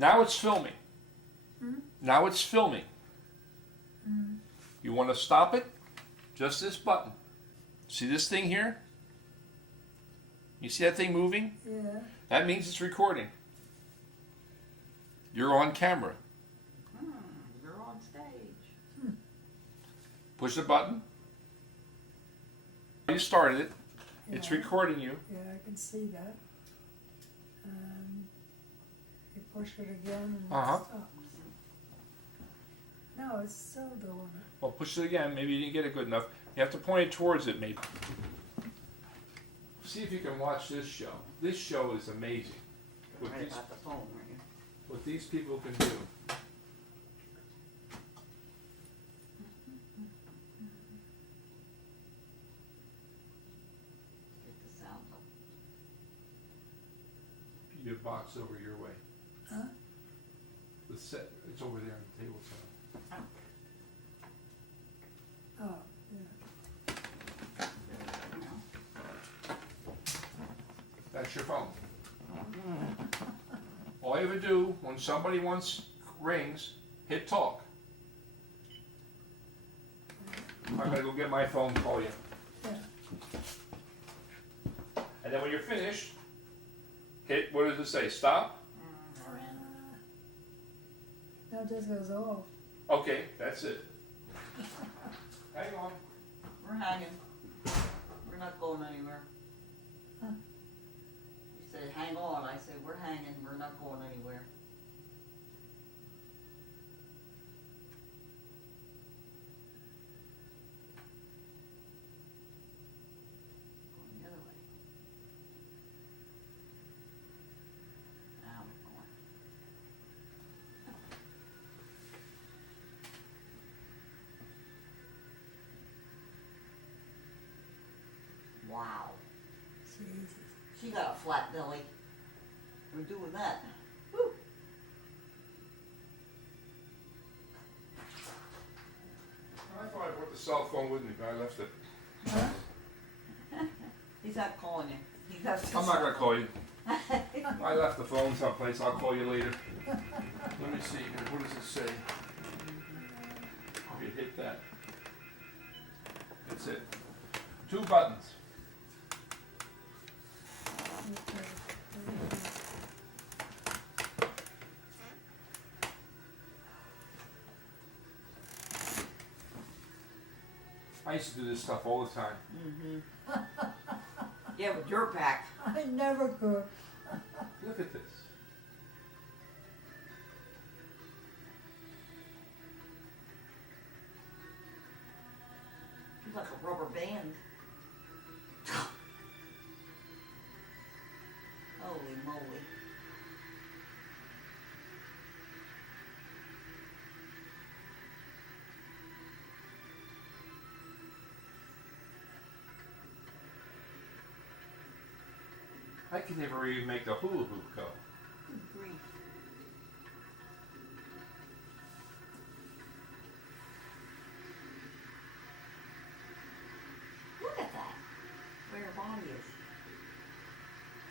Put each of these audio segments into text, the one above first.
Now it's filming. Now it's filming. Mm. You want to stop it? Just this button. See this thing here? You see that thing moving? Yeah. That means it's recording. You're on camera. You're on stage. Push the button. You started it. Yeah. It's recording you. Yeah, I can see that. You push it again and it stops. No, it's still doing it. Well, push it again. Maybe you didn't get it good enough. You have to point it towards it, maybe. See if you can watch this show. This show is amazing. What Right these, about the phone, weren't you? what these people can do. Get the sound up. You box over your way. Huh? The set, it's over there on the table. Oh, yeah. That's your phone. All you ever do when somebody wants rings, hit talk. I'm gonna go get my phone and call you. Yeah. And then when you're finished, hit, what does it say, stop? No, it just goes off. Okay, that's it. Hang on. We're hanging. We're not going anywhere. Huh. You said, hang on. I said, we're hanging. We're not going anywhere. Going the other way. Now we're going. Wow. Jesus. She got a flat belly. We're doing that. Woo. I thought I brought the cell phone with me, but I left it. Huh? He's not calling you. He left his I'm not gonna call you. phone. I left the phone someplace. I'll call you later. Let me see here. What does it say? Oh, you hit that. That's it. 2 buttons. Okay. I used to do this stuff all the time. Mm-hmm. Yeah, with your back. I never could. Look at this. He's like a rubber band. Holy moly. I could never even make the hula hoop go. Good grief. Look at that. Where your body is.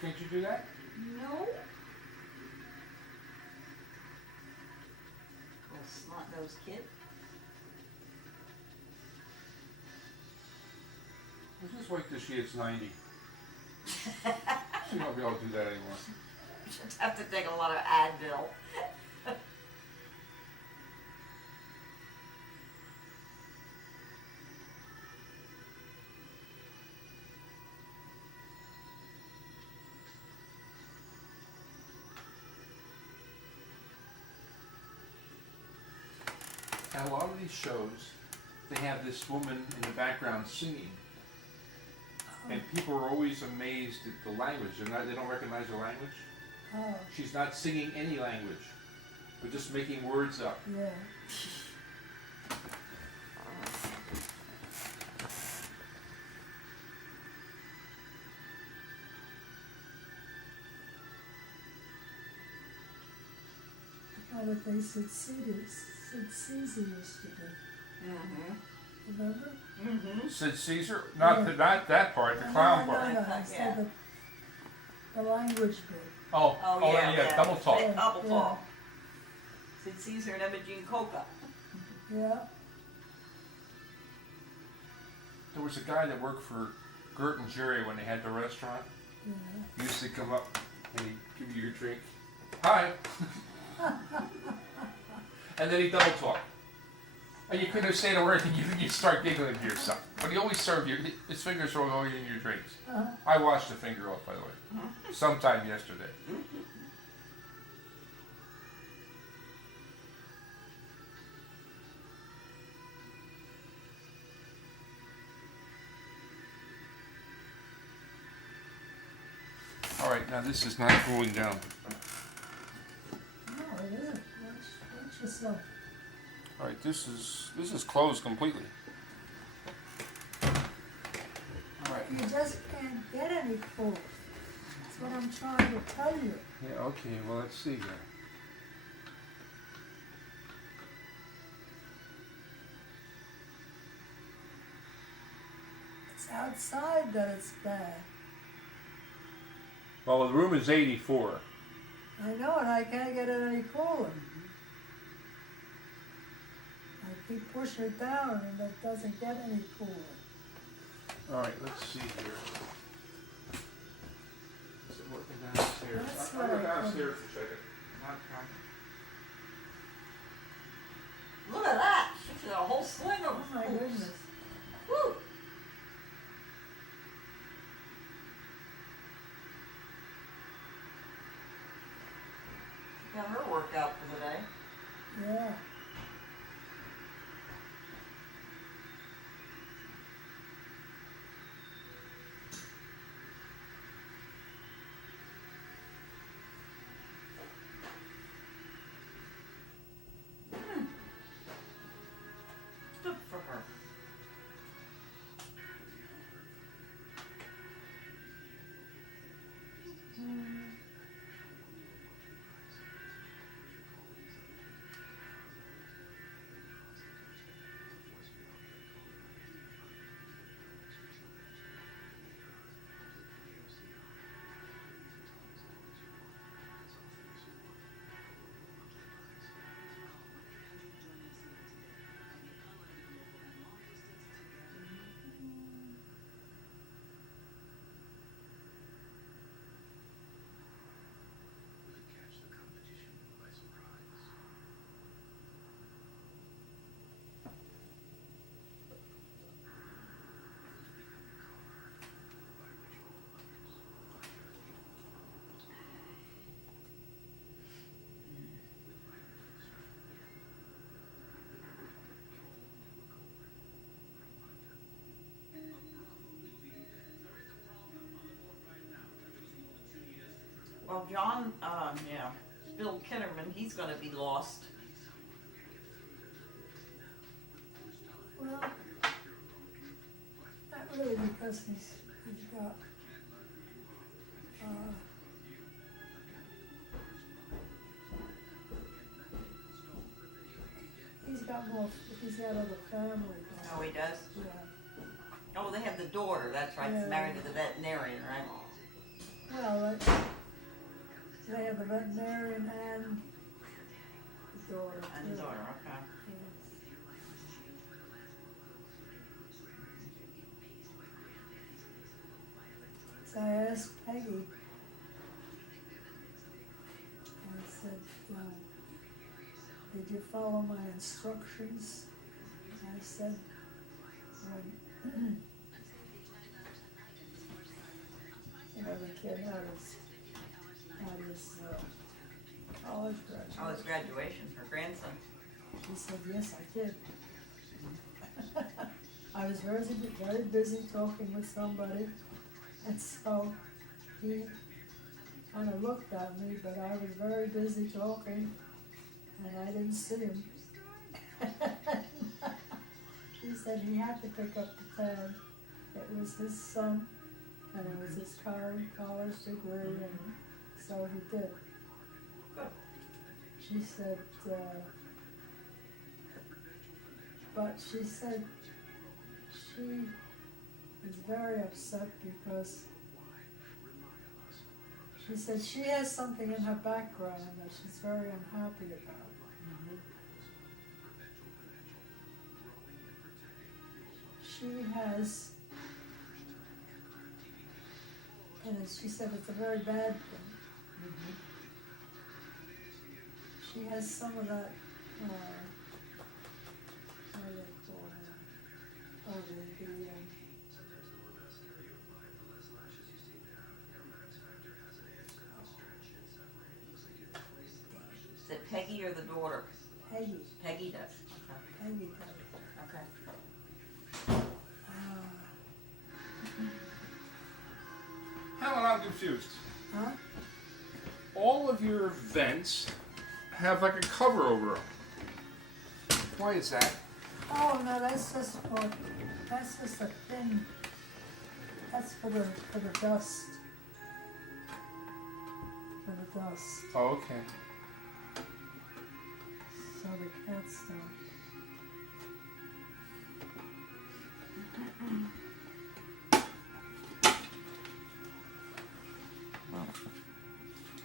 Can't you do that? No. Little snot-nosed kid. Let's just wait till she hits 90. She won't be able to do that anymore. You should have to take a lot of Advil. And a lot of these shows, they have this woman in the background singing. And people are always amazed at the language. They don't recognize the language. Oh, She's not singing any language, but just making words up. yeah. Other things Sid Caesar used to do. Mm-hmm. Remember? Mm-hmm. Sid Caesar? Not, Yeah. not that part, the clown no, part. No, I Yeah. said the language bit. Oh, Oh, yeah, double talk. Double Yeah. talk. Sid Caesar and Imogene Coca. Yeah. There was a guy that worked for Gert and Jerry when they had the restaurant. Yeah. He used to come up and he'd give you your drink. Hi! And then he'd double talk. And you couldn't say a word and you'd start giggling to yourself. But he always served you, his fingers were all in your drinks. I washed the finger off, by the way. Sometime yesterday. All right, now this is not cooling down. No, it isn't. Watch yourself. All right, this is closed completely. All right. You just can't get any cold. That's what I'm trying to tell you. Yeah. Okay. Well, let's see here. It's outside that it's bad. Well, the room is 84. I know, and I can't get it any cooler. I keep pushing it down, and it doesn't get any cooler. All right, let's see here. Is it working downstairs? That's I'll what go I downstairs to check it. Not coming. Look at that! She's got a whole sling of Oh my hoops. goodness. Woo! Got her workout for the day. Yeah. Good for her. Well, John, Bill Kinnerman, he's gonna be lost. Well, not really, because he's got he's got other family. Oh, he does? Yeah. Oh, they have the daughter, that's right, Yeah. he's married to the veterinarian, right? Well, they have the veterinarian and the daughter. And the too. daughter, okay. Yes. So I asked Peggy, I said, did you follow my instructions? I said, when, the kid had his college graduation. Oh, his graduation, her grandson. She said, yes, I did. I was very busy talking with somebody, and so he kind of looked at me, but I was very busy talking, and I didn't see him. She said he had to pick up the tab. It was his son, and it was his college degree, and so he did. Good. She said, but she said she is very upset because she said she has something in her background that she's very unhappy about. she has, and she said it's a very bad thing. Mhm. She has some of that, what do they call it? Oh, the, Is it Peggy or the daughter? Peggy, Peggy does. Peggy does. Okay. Helen, I'm confused. Huh? All of your vents have like a cover over them. Why is that? Oh, no, that's just a thin, that's for the dust. For the dust, Oh, okay. so the cats don't.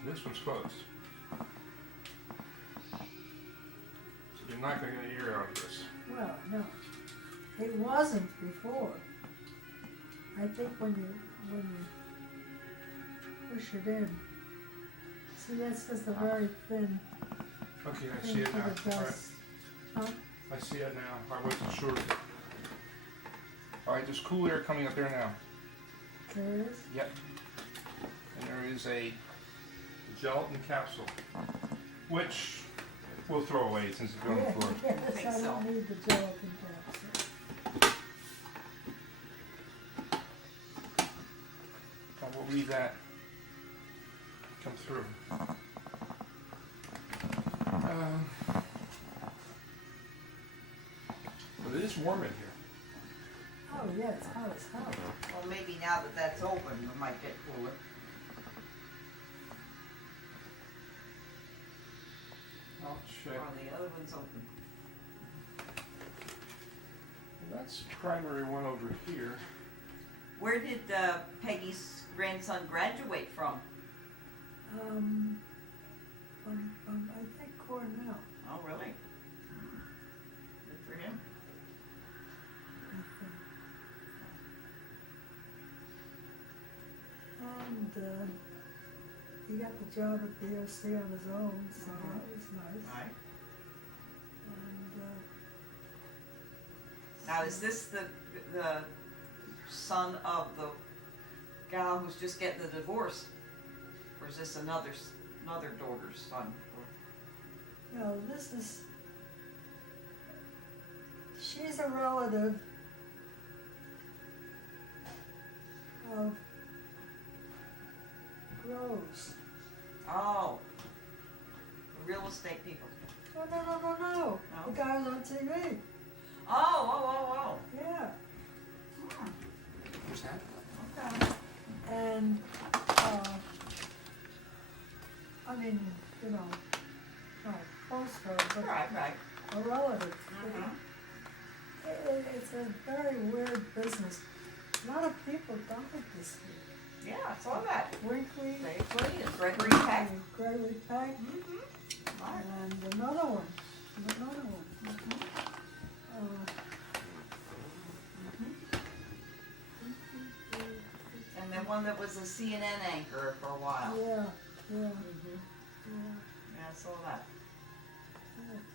This one's closed. So you're not going to get air out of this. Well, no, it wasn't before. I think when you push it in, see, that's just a very thin Okay, I see thing it for now. the All right. dust. Huh? I see it now. I wasn't sure. All right, there's cool air coming up there now. There is? Yep. And there is a gelatin capsule, which we'll throw away since it's on the floor. Yes, think I so. don't need the gelatin capsule. So we'll leave that come through. But it is warm in here. Oh, yeah, it's hot as hell. Well, maybe now that that's open, it might get cooler. I'll check. Or the other one's open. Well, that's primary one over here. Where did Peggy's grandson graduate from? I think Cornell. Oh, really? Good for him. I think. And he got the job at BOC on his own, so that was nice. Right. And Now, is this the son of the gal who's just getting the divorce, or is this another daughter's son? no, she's a relative of Rose. Oh, the real estate people. No. No? The guy was on TV. Oh. Yeah. Hmm. Who's that? Okay. And, I mean, you know, not close to her, but Right. a relative. Mhm. It's a very weird business. A lot of people died this week. Yeah, I saw that. Brinkley, Safely and Gregory Peck. Gregory Peck, Mm-hmm. Right. and another one. And then one that was a CNN anchor for a while. Yeah. Mm-hmm. Yeah, Yeah, I saw that.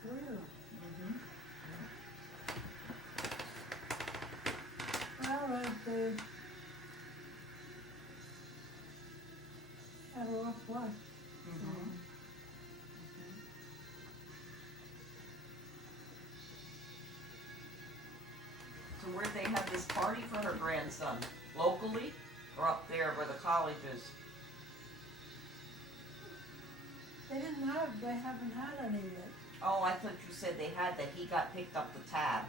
three of them. Mm-hmm. Well, they had a rough life. Mm-hmm. So where'd they have this party for her grandson? Locally or up there where the college is? They haven't had any yet. Oh, I thought you said they had that he got picked up the tab.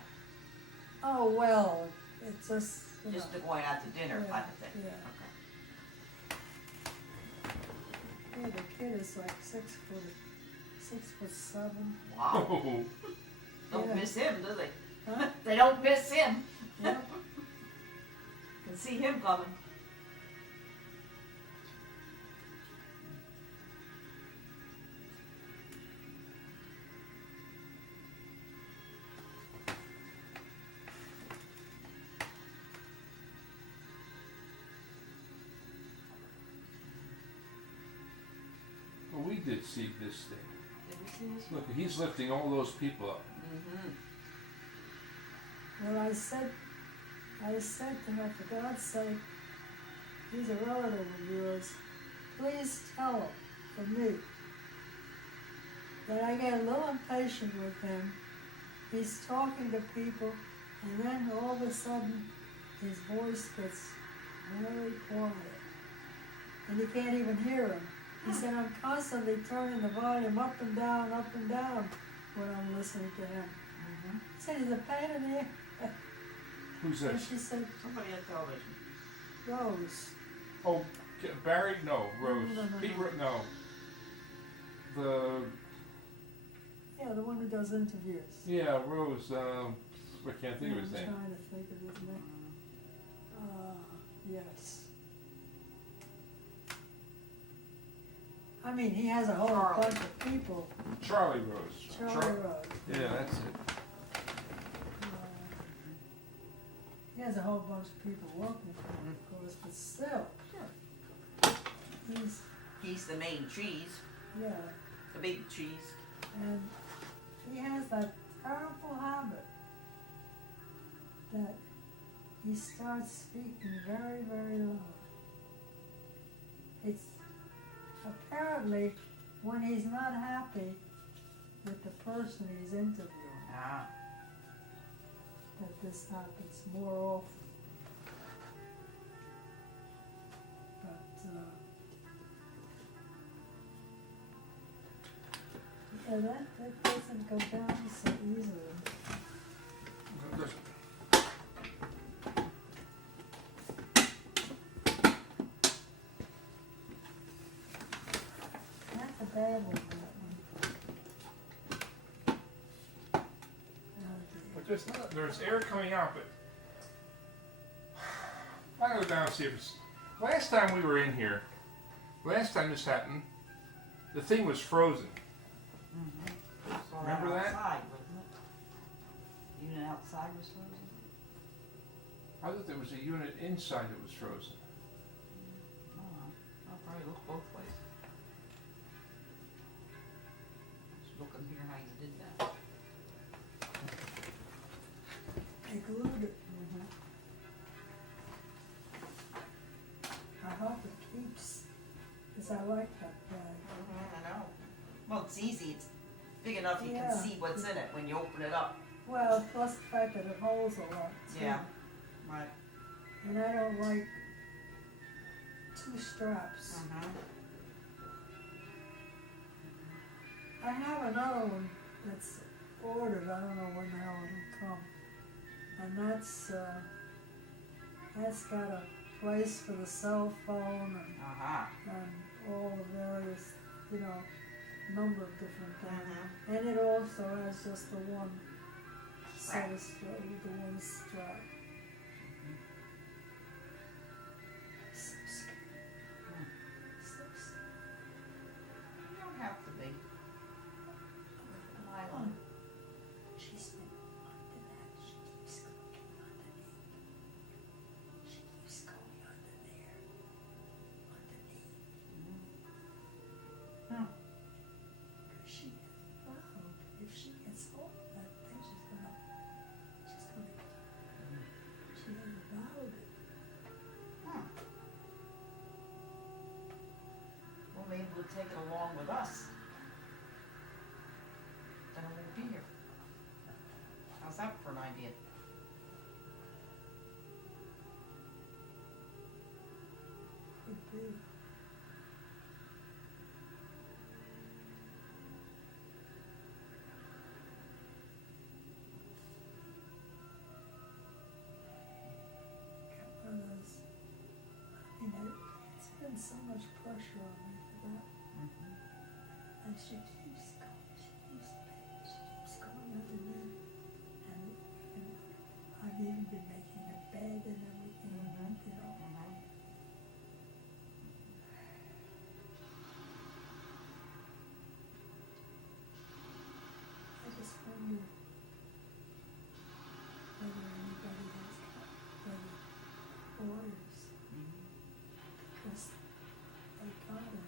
Oh, well, it's just, you Just know, going out to dinner Yeah, type of thing. yeah. Okay. yeah, the kid is like 6'7". Wow. Oh, Don't Yeah. miss him, do they? Huh? They don't miss him. Yep. Can see him coming. we did see this thing. Did we see this? Look, he's lifting all those people up. Mm-hmm. Well, I said to her, for God's sake, he's a relative of yours. Please tell him, for me, that I get a little impatient with him. He's talking to people, and then all of a sudden, his voice gets very quiet. And you can't even hear him. He said, I'm constantly turning the volume up and down when I'm listening to him. Mm-hmm. He said, he's a pain in the ear. Who's And this? she said, Somebody on television. Rose. Oh, Barry? No, Rose. No. Pete no. The, Yeah, the one who does interviews. yeah, Rose, I can't think of his I'm name. trying to think of his name. Yes. I mean, he has a whole Charlie. bunch of people. Charlie Rose. Charlie Rose. Yeah, that's it. He has a whole bunch of people working for him, of course, but still. He's the main cheese, Yeah, the big cheese. and he has that terrible habit that he starts speaking very, very low. It's apparently when he's not happy with the person he's interviewing Ah. that this happens more often. But, yeah, that doesn't go down so easily. That's a bad one, that one. Oh, But there's air coming out, but I gotta go down and see if it's. Last time we were in here, last time this happened, the thing was frozen. Mm-hmm. Remember that? Outside, wasn't it? Unit outside was frozen. I thought there was a unit inside that was frozen. Oh, I'll probably look both ways. Just looking here how you did that. They glued it. Mm-hmm. I hope it keeps, because I like that bag. I know. Well, it's easy. It's big enough you Yeah. can see what's in it when you open it up. Well, plus the fact that it holds a lot, too. Yeah. Right. And I don't like two straps. Mm-hmm. I have another one that's ordered, I don't know when the hell it'll come. And that's got a place for the cell phone Uh-huh. and all the various, number of different things. Mm-hmm. And it also has just the one set of strap, the one strap. So scary. So scary. You don't have to be. Island. She's been under that. She keeps going underneath. She keeps going under there. Underneath. Hmm. Because she is vowed, if she gets hold of that thing, she has vowed it. Hmm. Well, maybe we'll take it along with us. Then it won't be here. How's that for an idea? Could be. Got one of those. I mean, it's been so much pressure on me for that. Mm-hmm. And she keeps going underneath. And I've even been making a bed and everything, I just wonder whether anybody has got any orders, because they got it.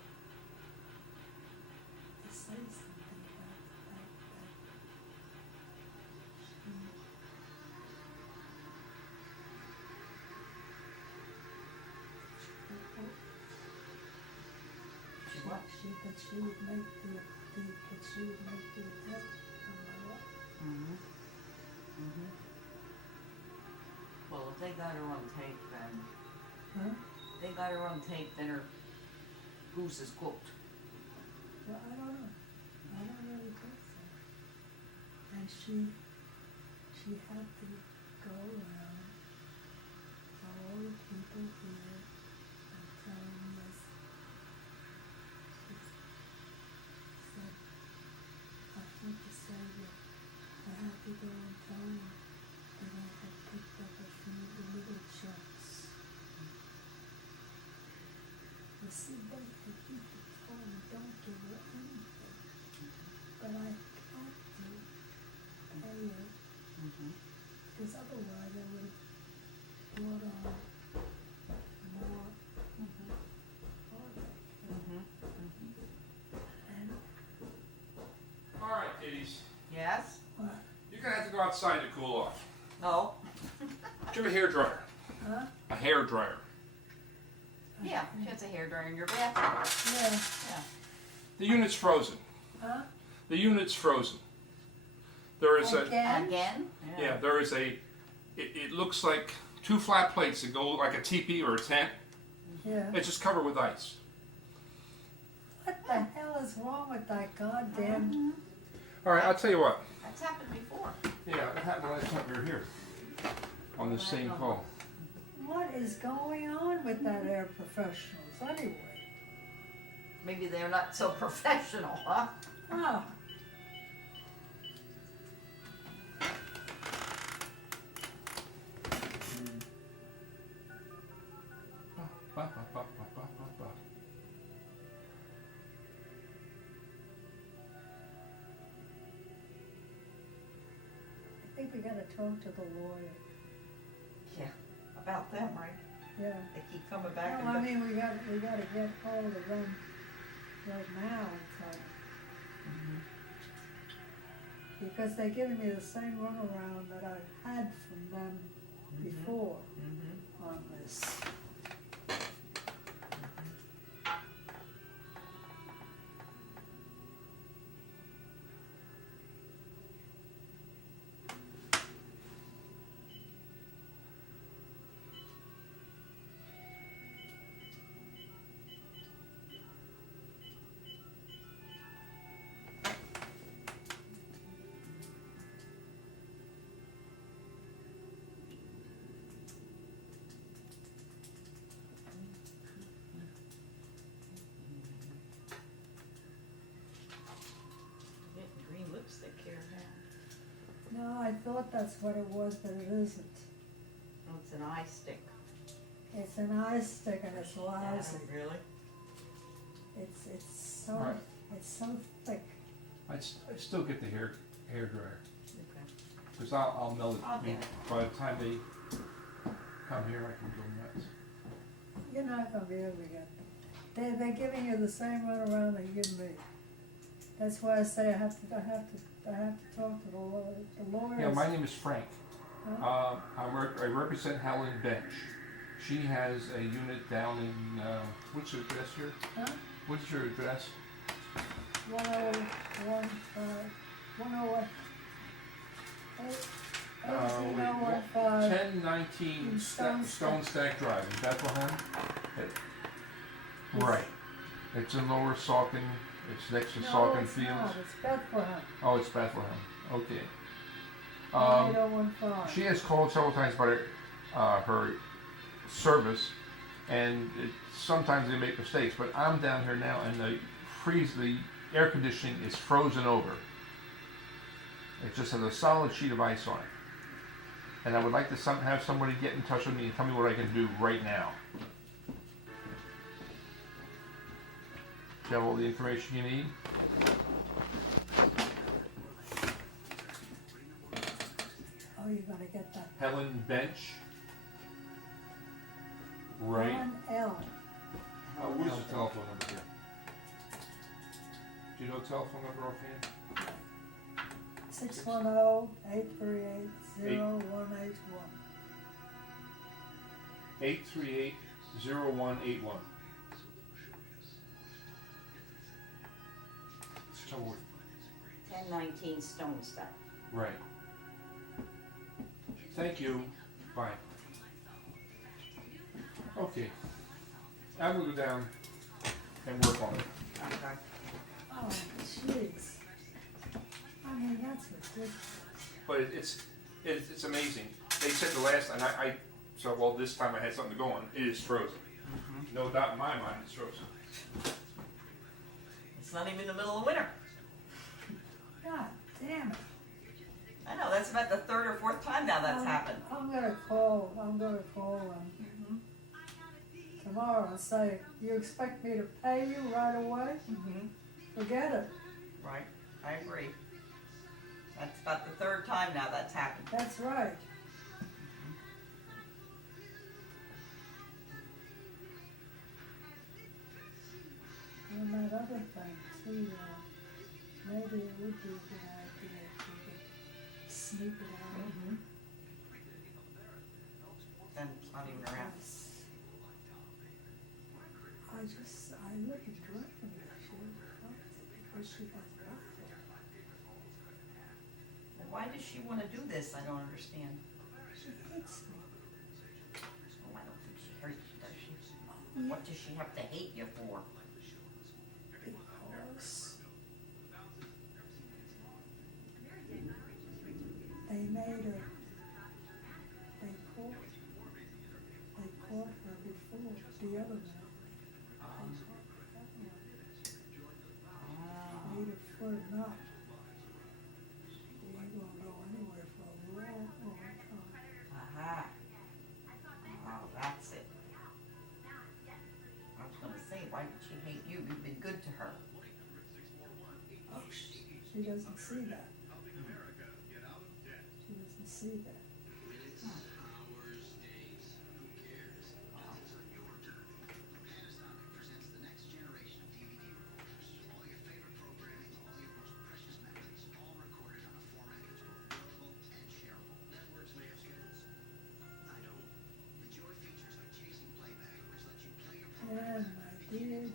that she would make the attempt on my life. Mhm. Mhm. Well, if they got her on tape, then Huh? they got her on tape, then her goose is cooked. Well, I don't know. I don't really think so. And she had to go around to all the people here and tell them this. She said, I had to say that I had to go and tell them that I had picked up a few little chunks. You see, they people told me don't give her anything, but I had to pay her, Mhm. because otherwise I would have brought on more heartache. Mhm. And All right, kiddies. Yes? You're gonna have to go outside to cool off. No? Do you have a hair dryer? huh? A hair dryer. Yeah, she has a hairdryer in your bathroom. Yeah. Yeah. The unit's frozen. Huh? The unit's frozen. There is a Again? yeah. There is a. It looks like two flat plates that go like a teepee or a tent. Yeah. It's just covered with ice. What the hell is wrong with that goddamn? All right, I'll tell you what. That's happened before. Yeah, that happened last time we were here on the same call. What is going on with that air professionals anyway? Maybe they're not so professional, huh? Oh, Ba, ba, ba, ba, ba, ba, ba. I think we gotta talk to the lawyer. Yeah. About them, right? Yeah. They keep coming back No, I and mean, we gotta get hold of them right now and tell them. Mhm. Because they're giving me the same runaround that I had from them before Mhm. on this. Getting green lipstick here now. No, I thought that's what it was, but it isn't. Oh, it's an eye stick. It's an eye stick and it's lousy. Really? It's so, Right. it's so thick. I still get the hair dryer Okay. because I'll melt it. I'll I mean, get by the time they come here, I can go nuts. You're not gonna be able to get them. They're giving you the same runaround they give me. That's why I say I have to talk to the lawyer. The lawyers. Yeah, my name is Frank. Huh? I represent Helen Bench. She has a unit down in what's your address here? Huh? What's your address? 101, 101, 18015. 1019 Stone Stone Stack Drive in Bethlehem. Right. It's in Lower Saucon. It's next to No, Saucon it's Fields. not. It's Bethlehem. Oh, it's Bethlehem. Okay. 18015. She has called several times about her service, and sometimes they make mistakes. But I'm down here now, and the air conditioning is frozen over. It just has a solid sheet of ice on it. And I would like to have somebody get in touch with me and tell me what I can do right now. Do you have all the information you need? Oh, you're gonna get that. Helen Bench. Right. 1L. Where's the telephone number here? Do you know the telephone number offhand? 610-838-0181. 838-0181. So, 1019 Stonestone. right. Thank you. Bye. Okay. I will go down and work on it. Okay. Oh, jeez. I mean, that's ridiculous. But it's amazing. They said the last, and so well this time I had something to go on. It is frozen. No doubt in my mind it's frozen. It's not even the middle of winter. God damn it. I know, that's about the third or fourth time now that's happened. I'm gonna call him tomorrow and say, you expect me to pay you right away? Forget it. Right, I agree. That's about the third time now that's happened. That's right. And that other thing too, maybe it would be a good idea if we could sneak it out. Then it's not even around. I look at Dorothy, because she has nothing. Well, why does she want to do this? I don't understand. She hates me. Oh, I don't think she hates you, does she? What does she have to hate you for? Because they made her, they caught her before, the other man. Made her foot not. She ain't gonna go anywhere for a long, long time. Aha. Oh, that's it. I was gonna say, why would she hate you? You've been good to her. Oh, she doesn't see that. She doesn't see that. And my dear,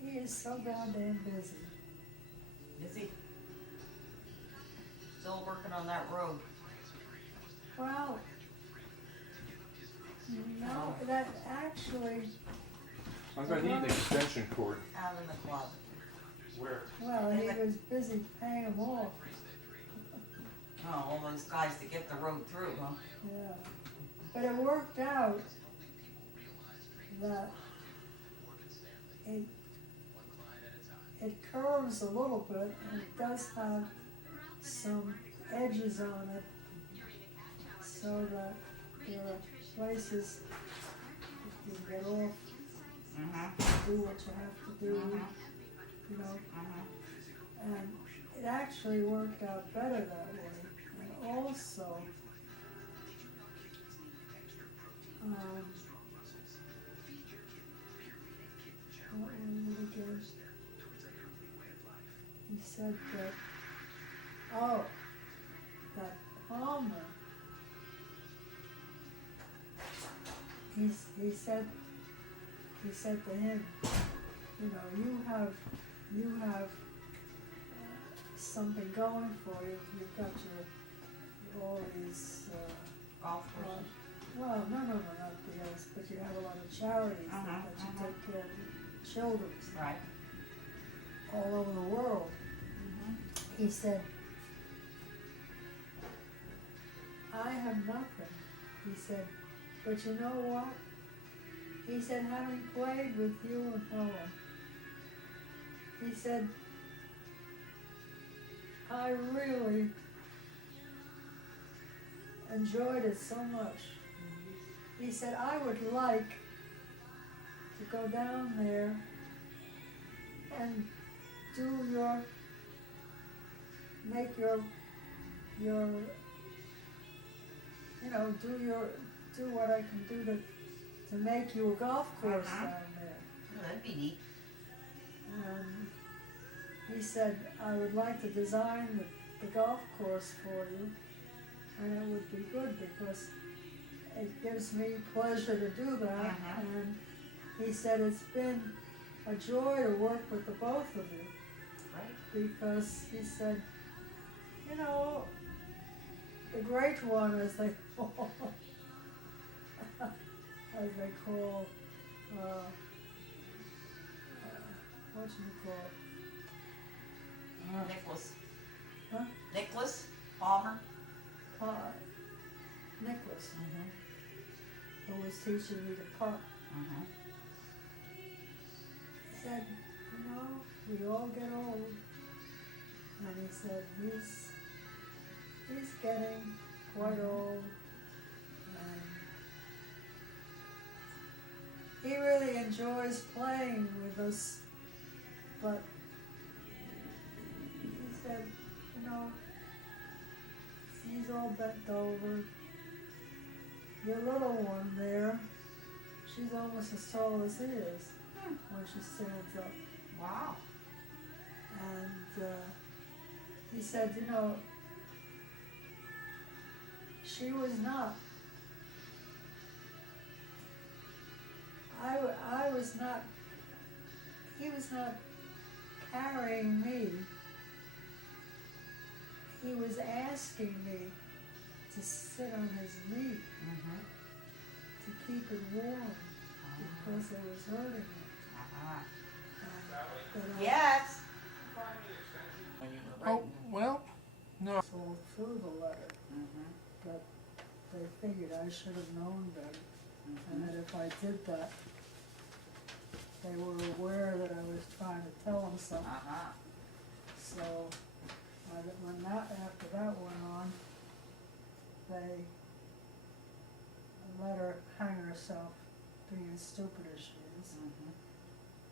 he is so goddamn busy. Is he? Still working on that road. Well, no, that actually, I'm gonna need an extension cord. Out in the closet. Where? well, he was busy paying them off. Oh, all those guys to get the road through, huh? Yeah, but it worked out that it curves a little bit and it does have some edges on it so that there are places you can get off, do what you have to do, you know. And it actually worked out better that way. And also, what was it again? He said that, that Palmer, he said to him, you know, you have something going for you. You've got all these, Golf course. well, no, not these, but you have a lot of charities that you take care of children Right. all over the world. He said, I have nothing. He said, but you know what? He said, having played with you and Helen, he said, I really enjoyed it so much. He said, I would like to go down there and make your, do what I can do to make you a golf course down there. Oh, that'd be neat. And he said, I would like to design the golf course for you, and it would be good because it gives me pleasure to do that, and he said it's been a joy to work with the both of you, Right. because he said, you know, the great one, as they call, what do you call it? Nicholas. Huh? Nicholas Palmer. Nicholas, Mm-hmm. who was teaching me to putt, Mm-hmm. said, you know, we all get old. And he said, he's getting quite old. And he really enjoys playing with us. But he said, you know, he's all bent over. Your little one there, she's almost as tall as he is when she stands up. Wow. And he said, you know, she was not, I was not, he was not carrying me. He was asking me to sit on his knee Mm-hmm. to keep it warm because it was hurting him. Uh-huh. And that I Yes. Oh, well, no. told through the letter, Mm-hmm. but they figured I should have known better. Mm-hmm. And that if I did that, they were aware that I was trying to tell them something. Uh-huh. So, after that went on, they let her hang herself, being as stupid as she is. Mm-hmm.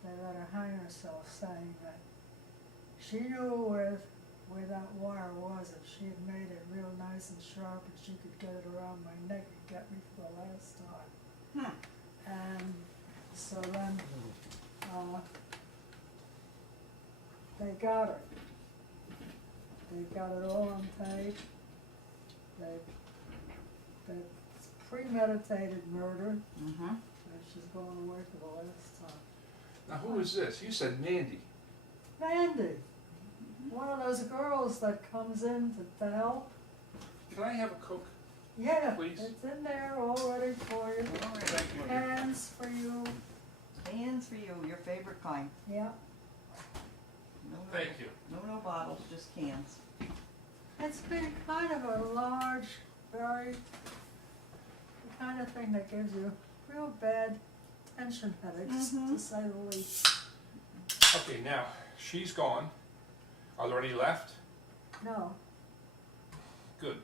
They let her hang herself, saying that she knew where that wire was, if she had made it real nice and sharp, and she could get it around my neck and get me for the last time. And so then, they got her. They got it all on tape. They premeditated murder, Mm-hmm. and she's going away for the last time. Now, who is this? You said Mandy. Mandy, one of those girls that comes in to help. Can I have a Coke? Yeah, Please. it's in there all ready for you. Thank you. Hands for you. Hands for you, your favorite kind. Yeah. No, Thank you. No bottles, just cans. It's been kind of a large, very, the kind of thing that gives you real bad tension headaches, Mhm. to say the least. Okay, now, she's gone. Are there any left? No, Good.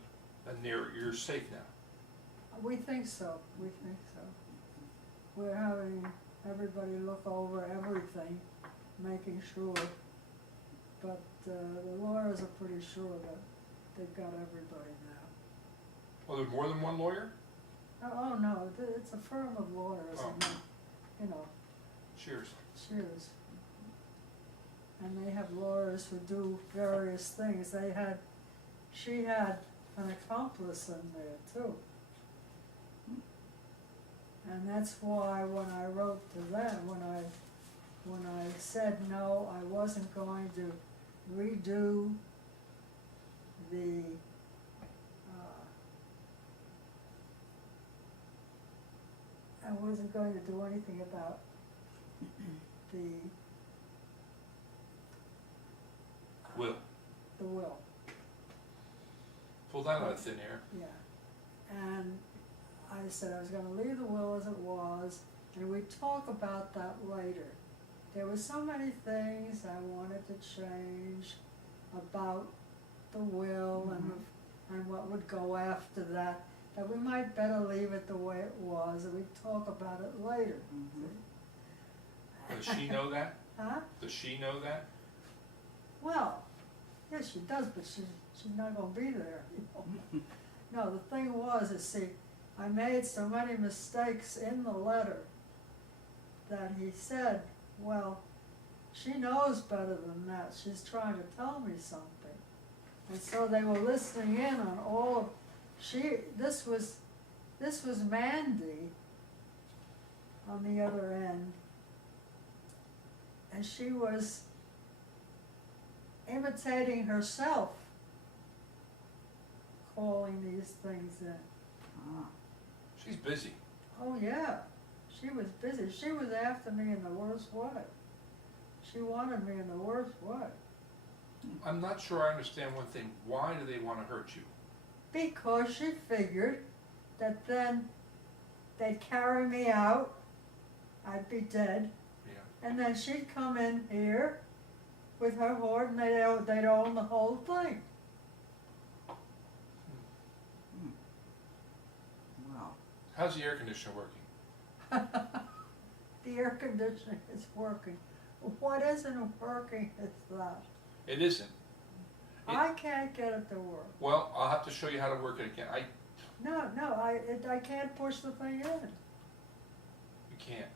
Then you're safe now. we think so, we think so. We're having everybody look over everything, making sure. But the lawyers are pretty sure that they've got everybody now. Well, there's more than one lawyer? Oh, no, it's a firm of lawyers, Oh. and you know, Cheers. cheers. And they have lawyers who do various things. She had an accomplice in there too. And that's why when I wrote to them, when I said no, I wasn't going to redo the I wasn't going to do anything about the Will. will. Pull that out of thin air. Yeah, and I said I was gonna leave the will as it was, and we'd talk about that later. There were so many things I wanted to change about the will and what would go after that we might better leave it the way it was, and we'd talk about it later. Does she know that? Huh? Does she know that? Well, yes, she does, but she's not gonna be there, you know. No, the thing was, see, I made so many mistakes in the letter that he said, well, she knows better than that. She's trying to tell me something. And so they were listening in on all of, this was Mandy on the other end. And she was imitating herself, calling these things in. Ah, She's busy. Oh yeah, she was busy. She was after me in the worst way. She wanted me in the worst way. I'm not sure I understand one thing. Why do they want to hurt you? Because she figured that then they'd carry me out, I'd be dead, Yeah. and then she'd come in here with her horde and they'd own the whole thing. wow. How's the air conditioner working? The air conditioning is working. What isn't working is that. It isn't. I can't get it to work. Well, I'll have to show you how to work it again. No, I can't push the thing in. You can't.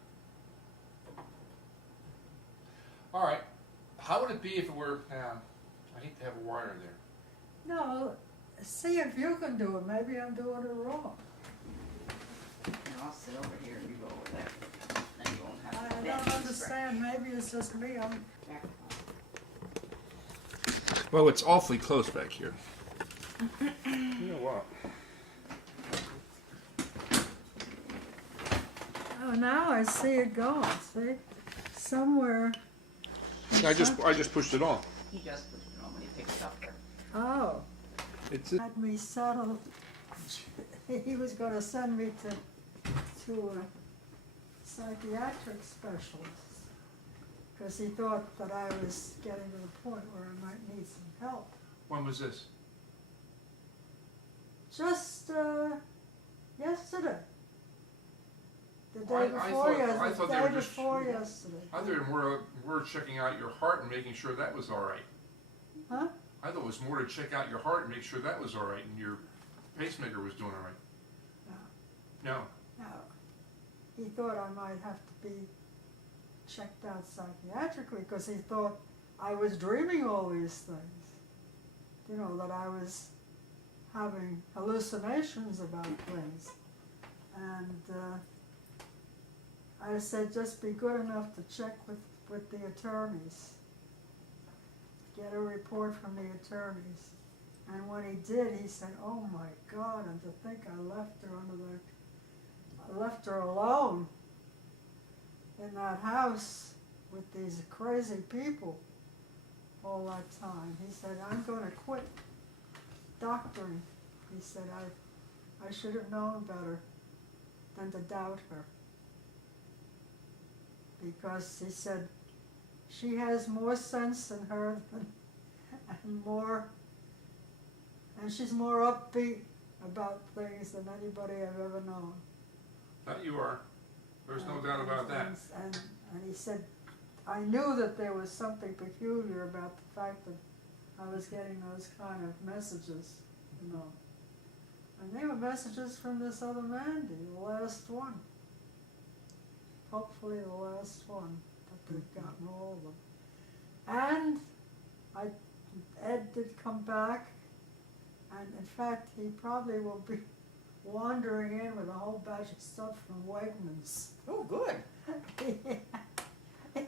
All right. How would it be if it were? I hate to have a wire there. No, see if you can do it. Maybe I'm doing it wrong. And I'll sit over here and you go over there. Then you won't have to I bend don't and understand. Maybe it's just me. I'm stretch. Well, it's awfully close back here. You know what? Oh, now I see it going. See, somewhere. I just pushed it on. He just pushed it on when he picked it up there. Oh, It's had me settled. He was going to send me to a psychiatric specialist because he thought that I was getting to the point where I might need some help. When was this? Just yesterday. The I- day I before thought- yesterday. I thought The they day were just- before yesterday. I thought we're checking out your heart and making sure that was all right. Huh? I thought it was more to check out your heart and make sure that was all right and your pacemaker was doing all right. No. No. He thought I might have to be checked out psychiatrically because he thought I was dreaming all these things. You know, that I was having hallucinations about things. And I said, just be good enough to check with the attorneys. Get a report from the attorneys. And when he did, he said, oh my God, and to think I left her alone in that house with these crazy people all that time. He said, I'm going to quit doctoring. He said, I should have known better than to doubt her. Because he said, she has more sense in her and she's more upbeat about things than anybody I've ever known. That you are. There's no doubt about that. And he said, I knew that there was something peculiar about the fact that I was getting those kind of messages, you know. And they were messages from this other Mandy, the last one. Hopefully the last one that they've gotten all of them. And Ed did come back, and in fact he probably will be wandering in with a whole batch of stuff from Wegmans. Oh, good.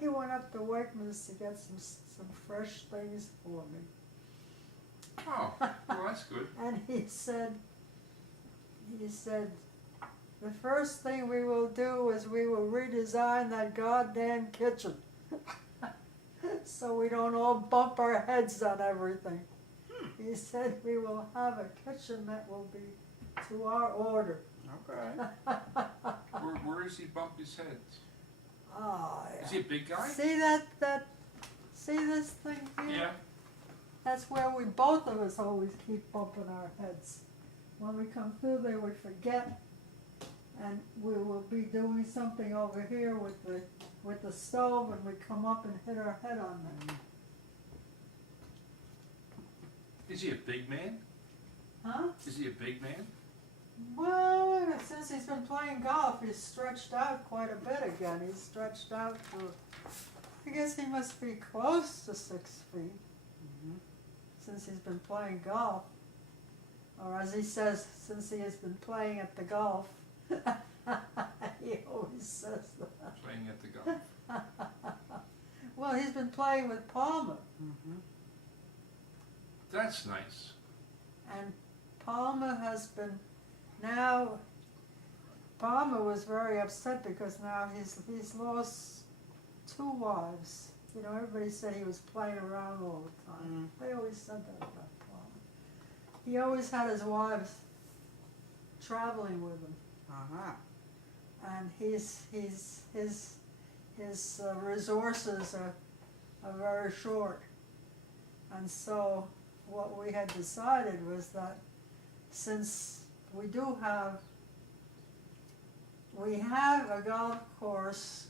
He went up to Wegmans to get some fresh things for me. Oh, well, that's good. And he said, the first thing we will do is we will redesign that goddamn kitchen. So we don't all bump our heads on everything. He said we will have a kitchen that will be to our order. Okay. Where does he bump his head? Oh, Is he a big guy? see see this thing here? Yeah. That's where we both of us always keep bumping our heads. When we come through there, we forget, and we will be doing something over here with the stove, and we come up and hit our head on that. Is he a big man? Huh? Is he a big man? Well, since he's been playing golf, he's stretched out quite a bit again. He's stretched out to, I guess he must be close to 6 feet. Mm-hmm. Since he's been playing golf. Or as he says, since he has been playing at the golf. He always says that. Playing at the golf. Well, he's been playing with Palmer, Mm-hmm. That's nice. and Palmer has been now. Palmer was very upset because now he's lost 2 wives. You know, everybody said he was playing around all the time. They always said that about Palmer. He always had his wives traveling with him, Uh-huh. and his resources are very short. And so what we had decided was that since we have a golf course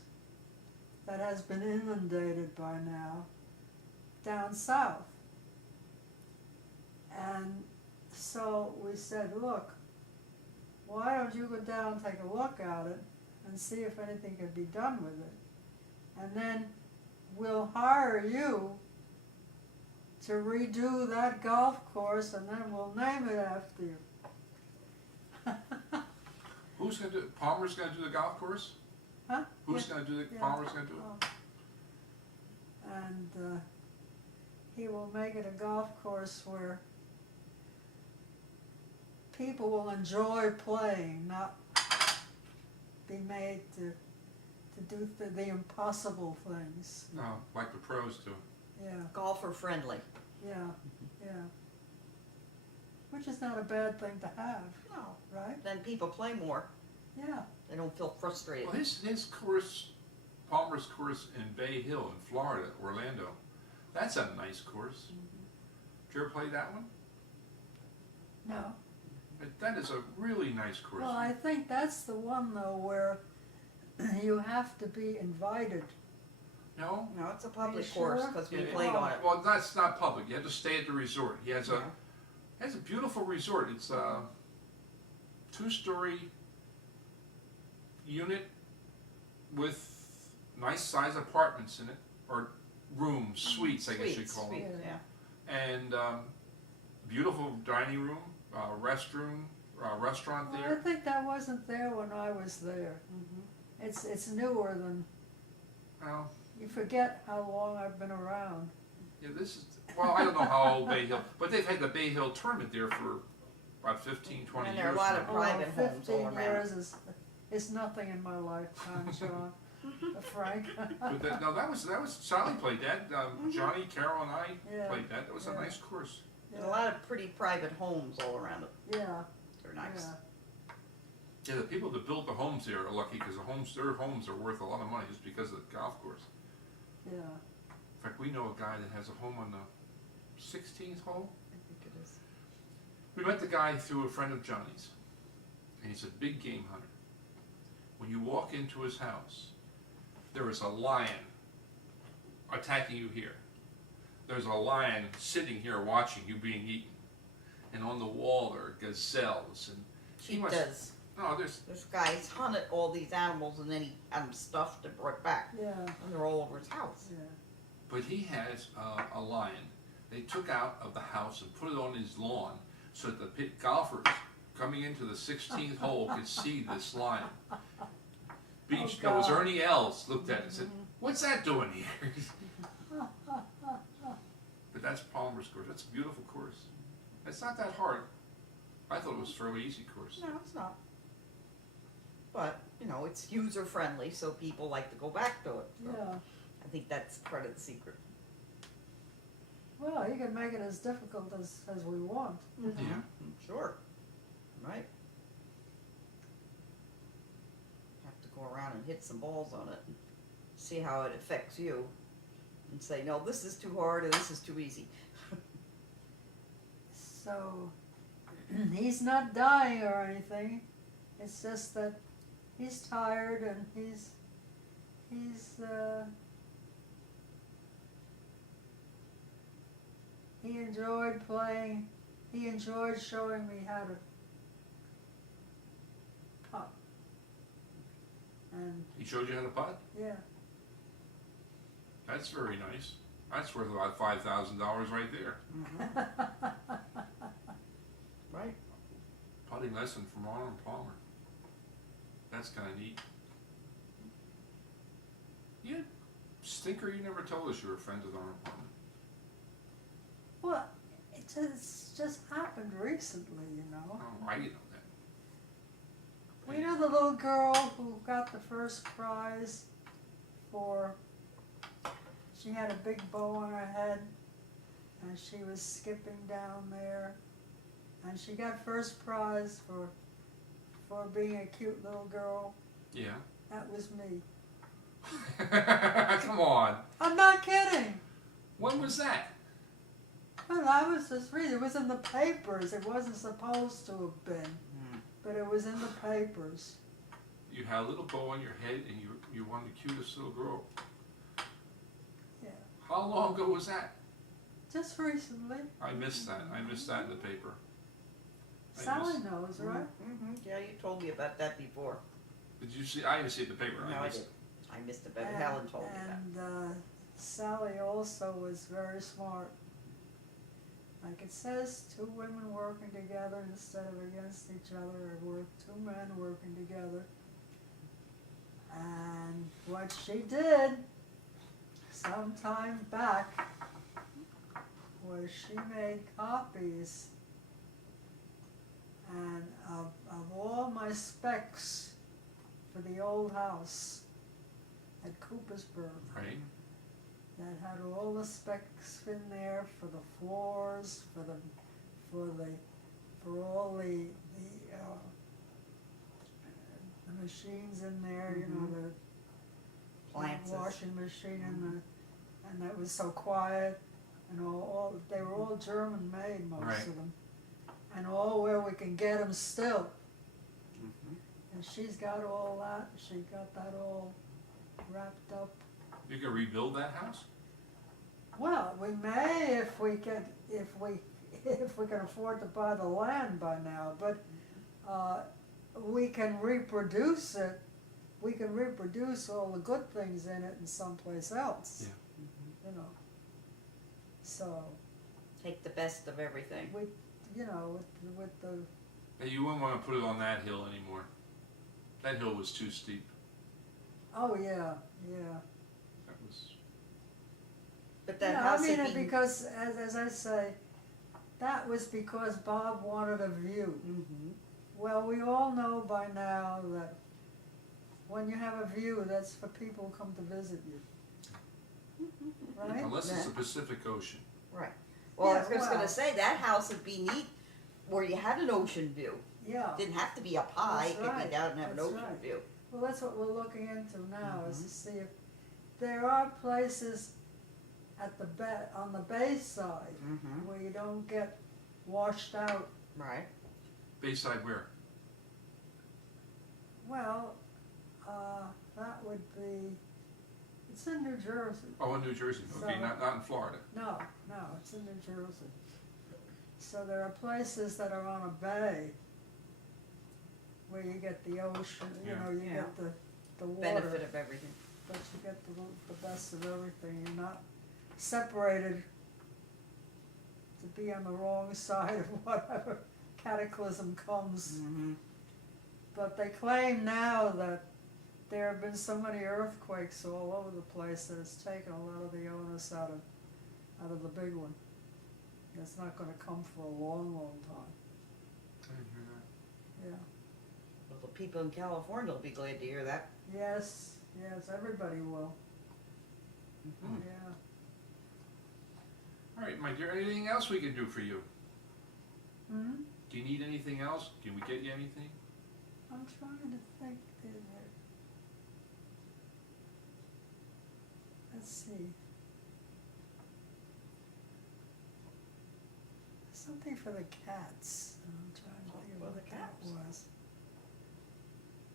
that has been inundated by now down south. And so we said, look, why don't you go down and take a look at it and see if anything can be done with it. And then we'll hire you to redo that golf course, and then we'll name it after you. Who's gonna do it? Palmer's gonna do the golf course? Huh? Who's Yeah. gonna do it? Yeah. Palmer's gonna do it? Oh. And he will make it a golf course where people will enjoy playing, not be made to do the impossible things. No, like the pros do. Yeah, Golfer friendly. yeah, yeah. Which is not a bad thing to have, No. right? Then people play more. Yeah. They don't feel frustrated. Well, his course, Palmer's course in Bay Hill in Florida, Orlando, that's a nice course. Did you ever play that one? No. That is a really nice course. Well, I think that's the one though where you have to be invited. No? No, it's a Are you public sure? course because we Yeah. played on it. Well, that's not public. You have to stay at the resort. He has Yeah. a beautiful resort. It's a 2-story unit with nice size apartments in it, or rooms, suites, I guess you'd call them. Sweet, them. yeah. And beautiful dining room, restaurant Well, I there. think that wasn't there when I was there. It's newer than, Well, you forget how long I've been around. yeah, this is, well, I don't know how old Bay Hill, but they've had the Bay Hill tournament there for about 15, 20 And years there are a lot of now. private homes all 15 around. years is nothing in my lifetime, John, Frank. But that was Sally played that. Johnny, Carol, and I Yeah. played that. That was a Yeah. nice course. There's a lot of pretty private homes all around it. Yeah, They're nice. yeah. Yeah, the people that built the homes there are lucky because their homes are worth a lot of money just because of the golf course. Yeah. In fact, we know a guy that has a home on the 16th hole. I think it is. We met the guy through a friend of Johnny's, and he's a big game hunter. When you walk into his house, there is a lion attacking you here. There's a lion sitting here watching you being eaten. And on the wall there are gazelles and He does. No, there's This guy's hunted all these animals and then he had them stuffed and brought back. Yeah, And they're all over his house. yeah. but he has a lion they took out of the house and put it on his lawn so that the golfers coming into the 16th hole could see this lion. Beach, Oh, no, it was God. Ernie Els looked at it and said, "What's that doing here?" But that's Palmer's course. That's a beautiful course. It's not that hard. I thought it was a fairly easy course. No, it's not. But, you know, it's user friendly, so people like to go back to it. So Yeah. I think that's part of the secret. Well, you can make it as difficult as we want. Yeah. Sure. Right. Have to go around and hit some balls on it and see how it affects you. And say, no, this is too hard or this is too easy. So, he's not dying or anything. It's just that he's tired and he enjoyed playing. He enjoyed showing me how to putt. And He showed you how to putt? yeah, That's very nice. That's worth about $5,000 right there. Right. Putting lesson from Arnold Palmer. That's kind of neat. Stinker, you never told us you were friends with our apartment. Well, just happened recently, you know. Oh, I didn't know that. Well, you know the little girl who got the first prize for, she had a big bow on her head, and she was skipping down there, and she got first prize for being a cute little girl. Yeah. That was me. Come on. I'm not kidding. When was that? Well, I was just reading. It was in the papers. It wasn't supposed to have been, but it was in the papers. You had a little bow on your head and you won the cutest little girl. Yeah. How long ago was that? Just recently. I missed that. I missed that in the paper. Sally knows, right? Mm-hmm. Yeah, you told me about that before. Did you see? I didn't see it in the paper. No, I didn't. I missed it, but Helen told me that. And Sally also was very smart. Like it says, 2 women working together instead of against each other, or 2 men working together. And what she did some time back was she made copies and of all my specs for the old house at Coopersburg. Right. That had all the specs in there for the floors, for all the machines in there, you know, the Appliances. washing machine and that was so quiet, and all they were all German made, most Right. of them, and all where we can get them still. And she's got all that. She got that all wrapped up. You can rebuild that house? Well, we may if we can afford to buy the land by now, but we can reproduce it. We can reproduce all the good things in it in someplace else. Yeah. You know. So Take the best of everything. with with the Hey, you wouldn't want to put it on that hill anymore. That hill was too steep. oh yeah. That was. But that Yeah, house I mean, had been... because as I say, that was because Bob wanted a view. Mm-hmm. Well, we all know by now that when you have a view, that's for people who come to visit you. Right? Unless it's Yeah. the Pacific Ocean. Right. Well, I was Yeah, just well. going to say, that house would be neat where you had an ocean view. Yeah. Didn't have to be up high, That's it could right. be down and have an That's ocean right. view. Well, that's what we're looking into now, is to see if there are places at the on the bay side Mm-hmm. where you don't get washed out. Right. Bayside where? Well, that would be. It's in New Jersey. Oh, in New Jersey. Okay, So- not in Florida. No, it's in New Jersey. So there are places that are on a bay where you get the ocean, Yeah. you Yeah. get the water, Benefit of everything. but you get the best of everything. You're not separated to be on the wrong side of whatever cataclysm comes. Mm-hmm. But they claim now that there have been so many earthquakes all over the place that it's taken a lot of the onus out of the big one. That's not going to come for a long, long time. I didn't hear that. Yeah. Well, the people in California will be glad to hear that. Yes, everybody will. Mm-hmm. Yeah. All right, my dear. Anything else we can do for you? Hmm? Do you need anything else? Can we get you anything? I'm trying to think. Let's see. Something for the cats. I'm trying to think For of the what that cats. was.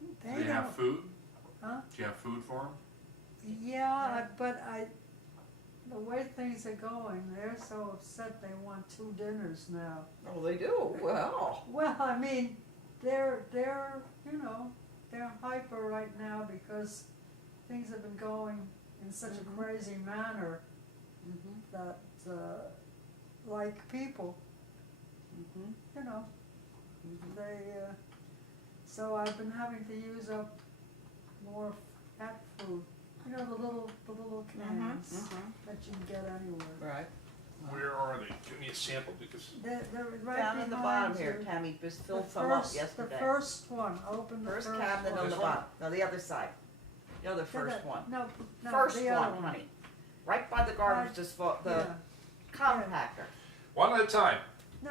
Do they have food? Huh? Do you have food for them? Yeah, but the way things are going, they're so upset they want 2 dinners now. Oh, they do? Well. Well, I mean, they're hyper right now because things have been going in such a crazy manner Mm-hmm. that, like people, Mm-hmm. they, so I've been having to use up more cat food. You know, the little cans mhm. that you can get anywhere. Right. Where are they? Give me a sample because They're right Down in the behind bottom here, you. Tammy just The filled some up first- yesterday. The first one, open the First first cabinet one. on the This one? bottom. No, the other side. The other Yeah, first one. No, no, First the other one, honey. Right by the garbage disposal, the Yeah. compactor. one at a time. No,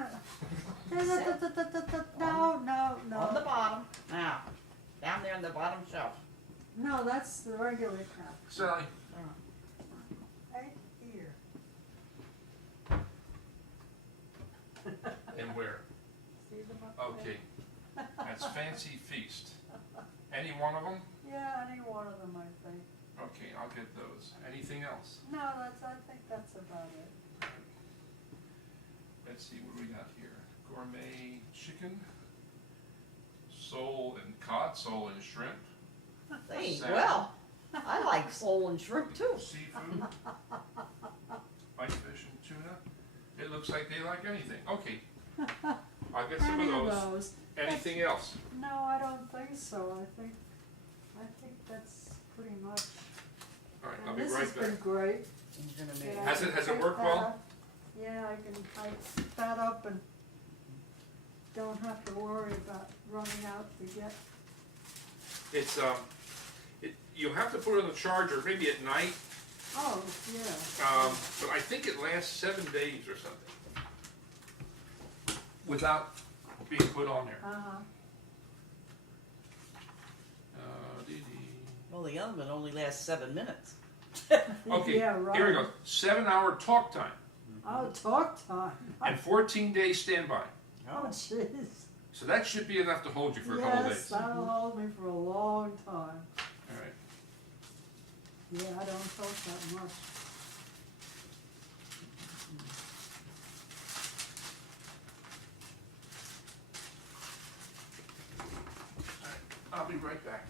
no, On the no, bottom. Now, down there on the bottom shelf. no, that's the regular cap. Sally, Right here. and where? See them up there? Okay, that's Fancy Feast. Any one of them? Yeah, any one of them, I think. Okay, I'll get those. Anything else? No, I think that's about it. Let's see, what do we got here? Gourmet chicken, sole and cod, sole and shrimp, Hey, Salmon. well, I like sole and shrimp too. seafood, whitefish and tuna. It looks like they like anything. Okay, I'll get some Any of of those. those. Anything else? No, I don't think so. I think that's pretty much. All right, I'll And be this has right been back. great. You're gonna make Yeah, Has it- I can has it pick worked that well? up. Yeah, I pick that up and don't have to worry about running out to get. It's, you have to put it on the charger maybe at night, Oh, yeah. but I think it lasts 7 days or something. Without being put on there. Uh-huh. Dee-dee. Well, the other one only lasts 7 minutes. Okay, Yeah, right. here we go. 7-hour talk time Oh, talk time. and 14-day standby. Oh, jeez. So that should be enough to hold you for a couple Yes, days. that'll hold me for a long time. All right. Yeah, I don't talk that much. I'll be right back.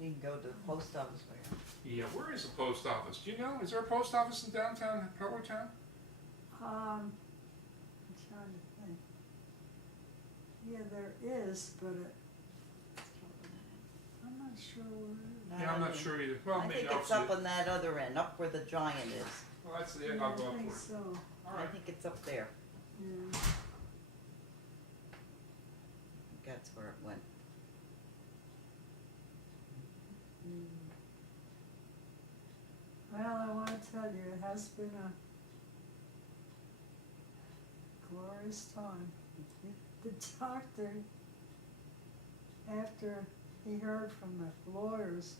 You can go to the post office for you. Yeah, where is the post office? Do you know? Is there a post office in downtown Town? I'm trying to think. Yeah, there is, but I'm not sure where it is. Yeah, I'm not sure either. Well, I maybe think I'll it's see up it. on that other end, up where the giant is. Well, that's the Yeah, end. I'll go I up think for it. so. All I right. think it's up there. Yeah. That's where it went. Well, I want to tell you, it has been a glorious time. The doctor, after he heard from the lawyers,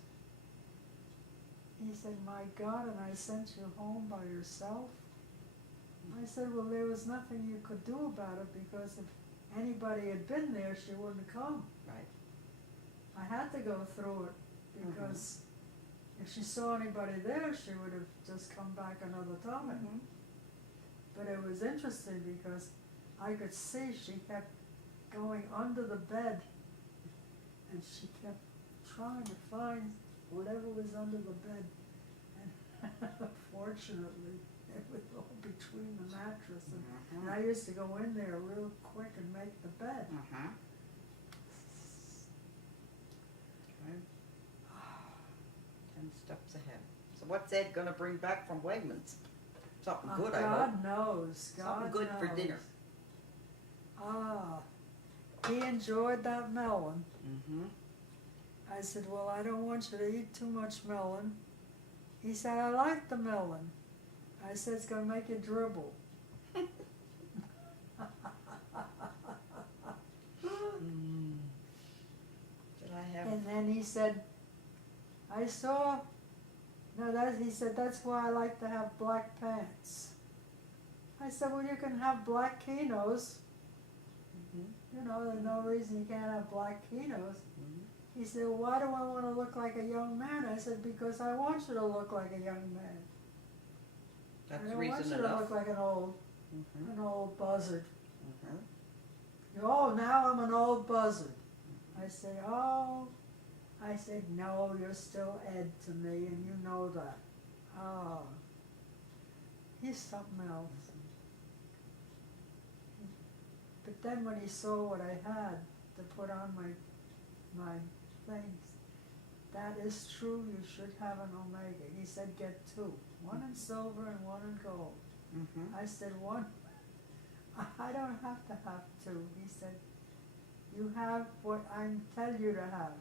he said, "My God, and I sent you home by yourself?" I said, "Well, there was nothing you could do about it, because if anybody had been there, she wouldn't have come. Right. I had to go through it, because if she saw anybody there, she would have just come back another time." But it was interesting, because I could see she kept going under the bed, and she kept trying to find whatever was under the bed. And fortunately, it was all between the mattress. And I used to go in there real quick and make the bed. Okay. 10 steps ahead. So what's Ed gonna bring back from Wegmans? Something good, I hope. God knows, God Something good for knows. dinner. Ah, he enjoyed that melon. Mm-hmm. I said, "Well, I don't want you to eat too much melon." He said, "I like the melon." I said, "It's gonna make you dribble." Did I have? And then he said, "I saw," he said, "That's why I like to have black pants." I said, "Well, you can have black chinos. You know, there's no reason you can't have black chinos." He said, "Well, why do I want to look like a young man?" I said, "Because I want you to look like a young man. I That's don't want reason you to enough. look like an Mm-hmm. old buzzard." Mm-hmm. "Oh, now I'm an old buzzard." I said, "Oh," I said, "No, you're still Ed to me, and you know that." Oh, he's something else. But then when he saw what I had to put on my things, that is true, you should have an omega. He said get two, one in silver and one in gold. Mm-hmm. I said one, I don't have to have two. He said, you have what I tell you to have.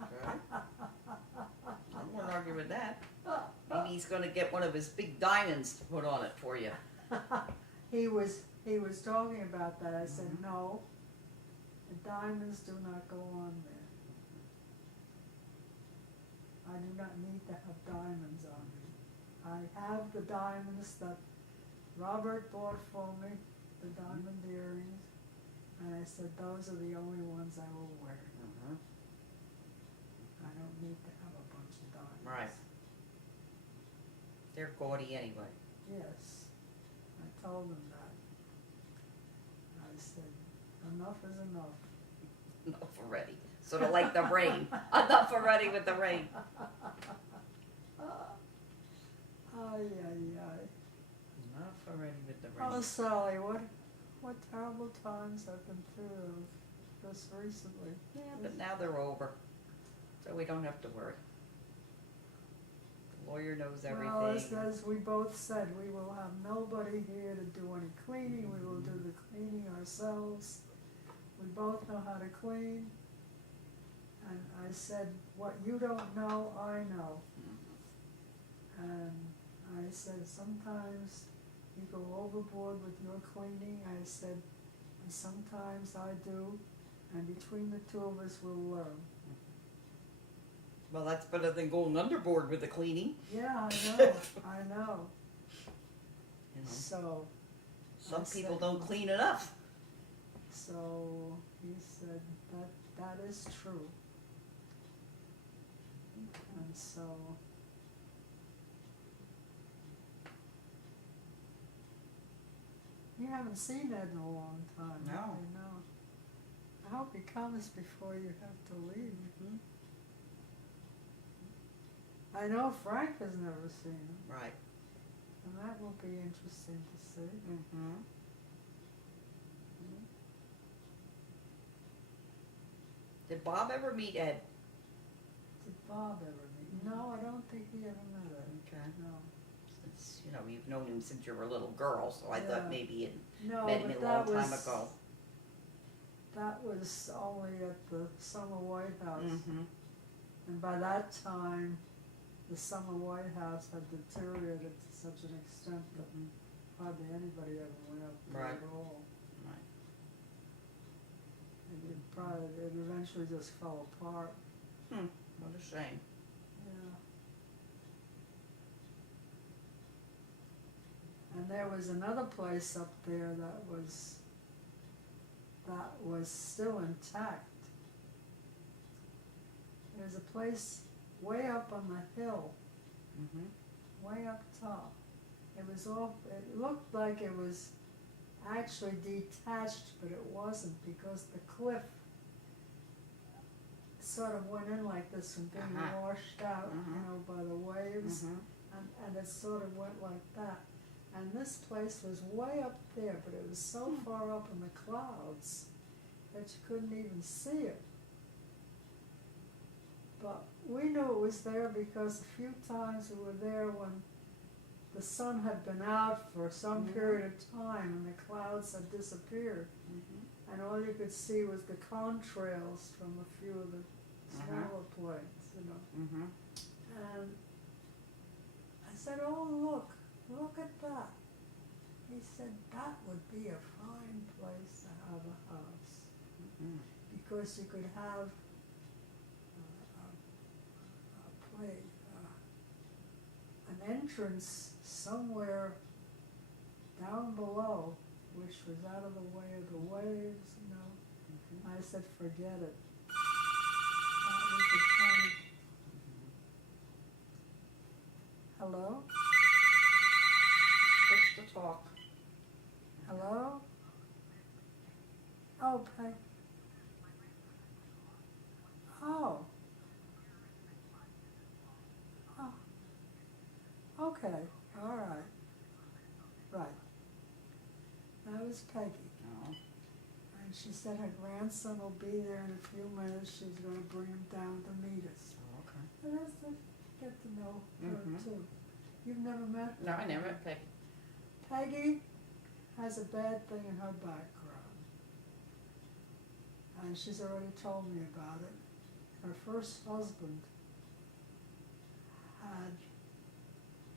Okay. I won't argue with that. Maybe he's gonna get one of his big diamonds to put on it for you. He was talking about that. I said, no, the diamonds do not go on there. I do not need to have diamonds on me. I have the diamonds that Robert bought for me, the diamond earrings, and I said, those are the only ones I will wear. Mm-hmm. I don't need to have a bunch of diamonds. Right. They're gaudy anyway. Yes, I told him that. I said, enough is enough. Enough already. Sort of like the rain. Enough already with the rain. Ay, ay, ay. Enough already with the Oh, rain. Sally, what terrible times I've been through just recently. Yeah, but now they're over. So we don't have to worry. The lawyer knows everything. Well, as we both said, we will have nobody here to do any cleaning. We will do the cleaning ourselves. We both know how to clean. And I said, what you don't know, I know. And I said, sometimes you go overboard with your cleaning. I said, and sometimes I do. And between the two of us, we'll learn. Well, that's better than going underboard with the cleaning. Yeah, I know, I know. You know, So, some I people said- don't clean enough. so he said, that is true. And so, you haven't seen Ed in a long time. No. have you? No. I hope he comes before you have to leave. Mm-hmm. I know Frank has never seen him, Right. and that will be interesting to see. Mm-hmm. Did Bob ever meet Ed? Did Bob ever meet? No, I don't think he ever met Ed. Okay. No. Since, you know, you've known him since you were a little girl, so I Yeah. thought maybe you'd No, met him but a long that time was, ago. that was only at the Summer White House. Mm-hmm. And by that time, the Summer White House had deteriorated to such an extent that hardly anybody ever went up there Right. at all. Right. And it eventually just fell apart. What a shame. Yeah. And there was another place up there that was still intact. There's a place way up on the hill, Mm-hmm. way up top. It looked like it was actually detached, but it wasn't, because the cliff sort of went in like this and being Uh-huh. washed out, Uh-huh. you know, by the waves, Mm-hmm. and it sort of went like that. And this place was way up there, but it was so far up in the clouds that you couldn't even see it. But we knew it was there because a few times we were there when the sun had been out for some Mhm. period of time and the clouds had disappeared, Mm-hmm. and all you could see was the contrails from a few of the smaller planes, you know. Mm-hmm. And I said, oh, look at that. He said, that would be a fine place to have a house, Mm-hmm. because you could have an entrance somewhere down below, which was out of the way of the waves, you know. Mm-hmm. I said, forget it. That was the time. Hello? Push to talk. Hello? Oh, Peg. Oh. Oh. Okay, all right. Right. That was Peggy. No. I And she said her grandson will be there in a few minutes. She's gonna bring him down to meet us. Oh, okay. And that's to get to know her Mhm. too. You've never met No, I never met Peggy. Peggy has a bad thing in her background. And she's already told me about it. Her first husband had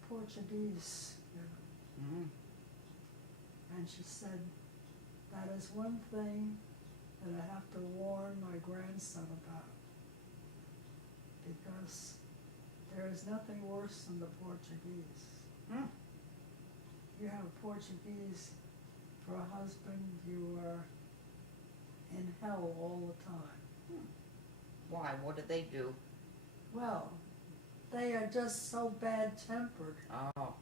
Portuguese, you know, Mm. and she said, that is one thing that I have to warn my grandson about. Because there is nothing worse than the Portuguese. Mm. You have a Portuguese for a husband, you are in hell all the time. Why? What did they do? Well, they are just so bad-tempered. Oh,